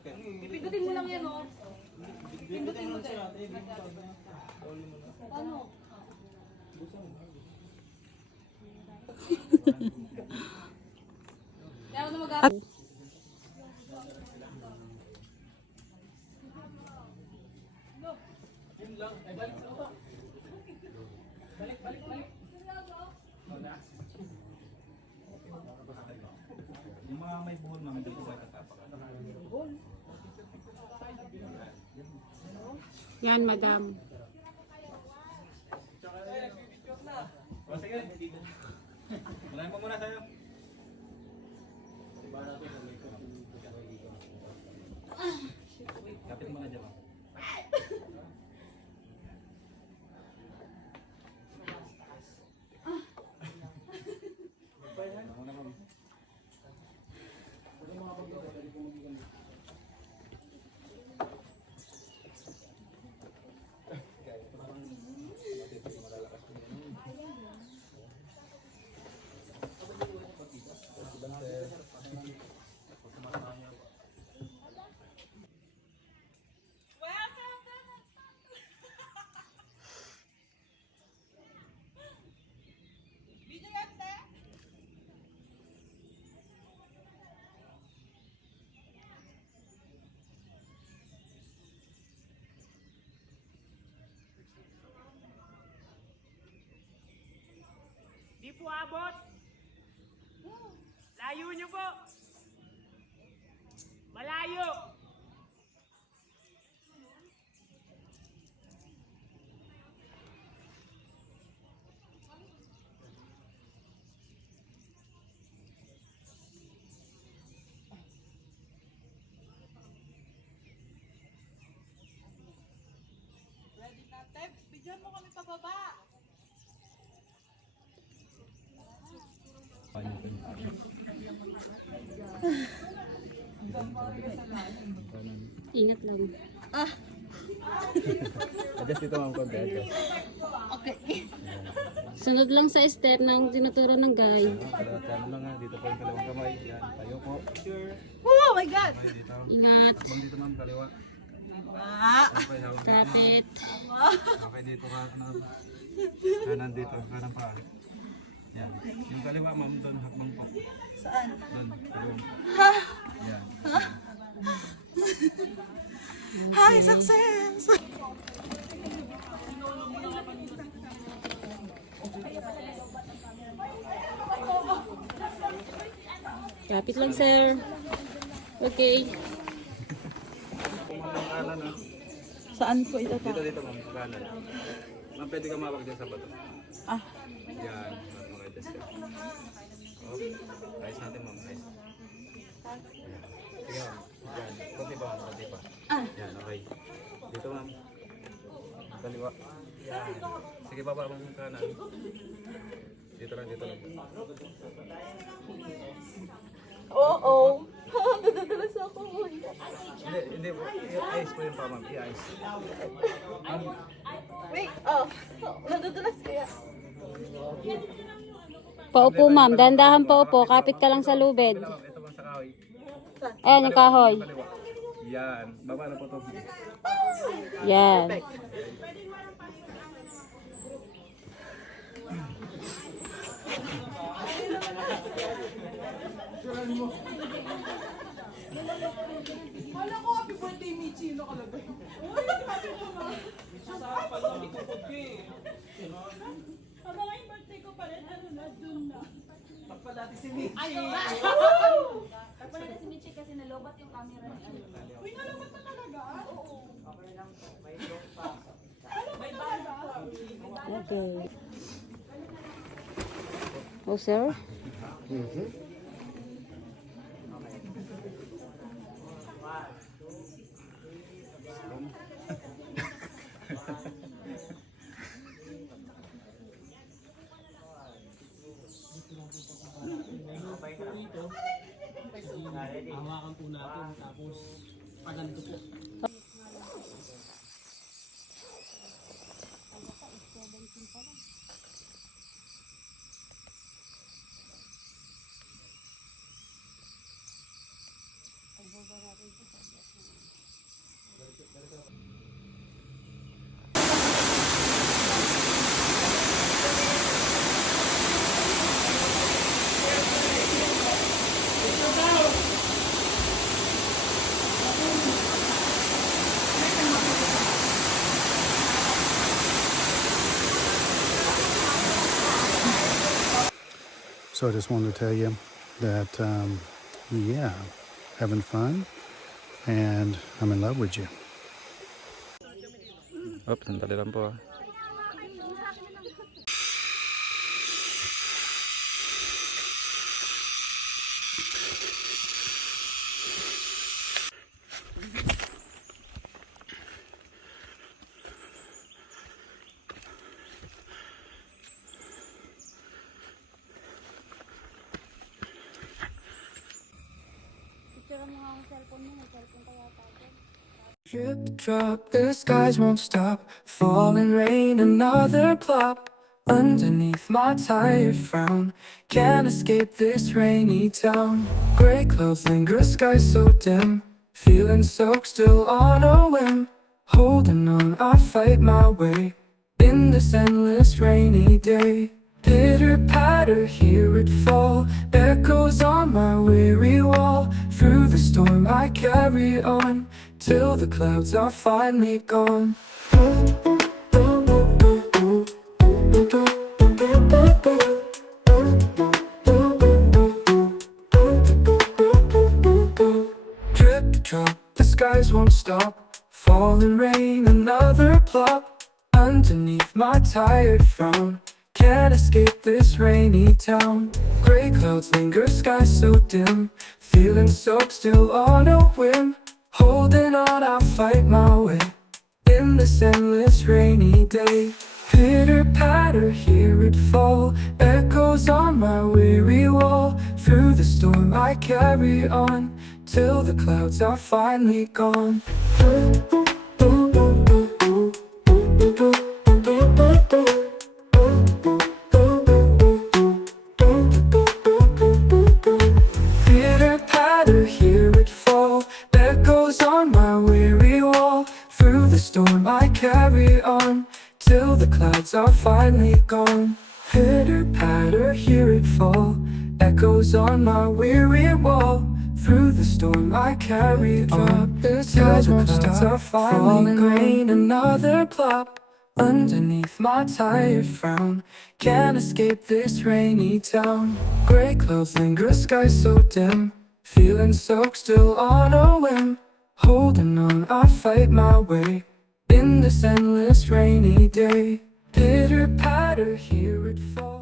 Ipindutin mo lang yan, oh. Pindutin mo din. Ano? Kaya ako na mag-aap. Balik. Yung mga may buhol naman dito ba tatapak? Yan, madam. O sige. Malayan mo muna sa'yo. Kapit mo na dyan. Di po abot. Layo nyo po. Malayo. Ready na, Teb. Bigyan mo kami pababa. Ingat lang. Adjust dito ma'am konti. Adjust. Okay. Sunod lang sa step ng tinuturo ng guide. Kalawat ano lang ha. Dito po yung kalawang kamay. Yan. Tayo po. Oh my God! Kamay dito. Ingat. Bang dito ma'am kaliwa. Okay, hawak dito. Kapit. Okay dito ka. Kanan dito. Kanan pa. Yan. Yung kaliwa ma'am doon. Hakbang po. Saan? Doon. Kaliwang po. Yan. Hi, success! Kapit lang, sir. Okay. Kanan ha. Saan ko ito Dito ma'am. Kanan. Ma'am pwede ka mawag dyan sa bato. Ah. Yan. Mag-adjust ka. Okay. Ayos natin ma'am. Ayos. Sige ma'am. Yan. Kunti pa ma'am. Kunti pa. Yan. Okay. Dito ma'am. Kaliwa. Yan. Sige baba ma'am yung kanan. Dito lang. Dito lang. Oo. Nadadulas ako. Hindi po. I-ice po yung pa ma'am. I-ice. Ma'am. Wait, oh. Nadadulas kaya. Paupo, ma'am. Dandahan paupo. Kapit ka lang sa lubid. Ito ma'am sa kahoy. Ayan, yung kahoy. Kaliwa. Yan. Baba na po to. Yan. Wala ko, happy birthday, Michi. Nakalagay. Habang yung birthday ko pa rin, ano na, dun na. Tapos dati si Michi. Tapos na si Michi kasi nalobat yung camera niya. Uy, nalaman pa talaga? Oo. Okay. Oh, sir? Hawakan po natin tapos paganto po. Pagbaba natin ito. So I just wanted to tell you that, yeah, having fun, and I'm in love with you. Oops, sandali lang po ah. Drip drop, the skies won't stop. Falling rain, another plop. Underneath my tired frown, can't escape this rainy town. Gray clouds linger, sky so dim. Feeling soaked, still on a whim. Holding on, I fight my way in this endless rainy day. Pitter patter, hear it fall. Echoes on my weary wall. Through the storm I carry on, till the clouds are finally gone. Drip drop, the skies won't stop. Falling rain, another plop. Underneath my tired frown, can't escape this rainy town. Gray clouds linger, sky so dim. Feeling soaked, still on a whim. Holding on, I'll fight my way in this endless rainy day. Pitter patter, hear it fall. Echoes on my weary wall. Through the storm I carry on, till the clouds are finally gone. Pitter patter, hear it fall. Echoes on my weary wall. Through the storm I carry on, till the clouds are finally gone. Pitter patter, hear it fall. Echoes on my weary wall. Through the storm I carry on, till the clouds are finally gone. Rain, another plop. Underneath my tired frown, can't escape this rainy town. Gray clouds linger, sky so dim. Feeling soaked, still on a whim. Holding on, I fight my way in this endless rainy day. Pitter patter, hear it fall.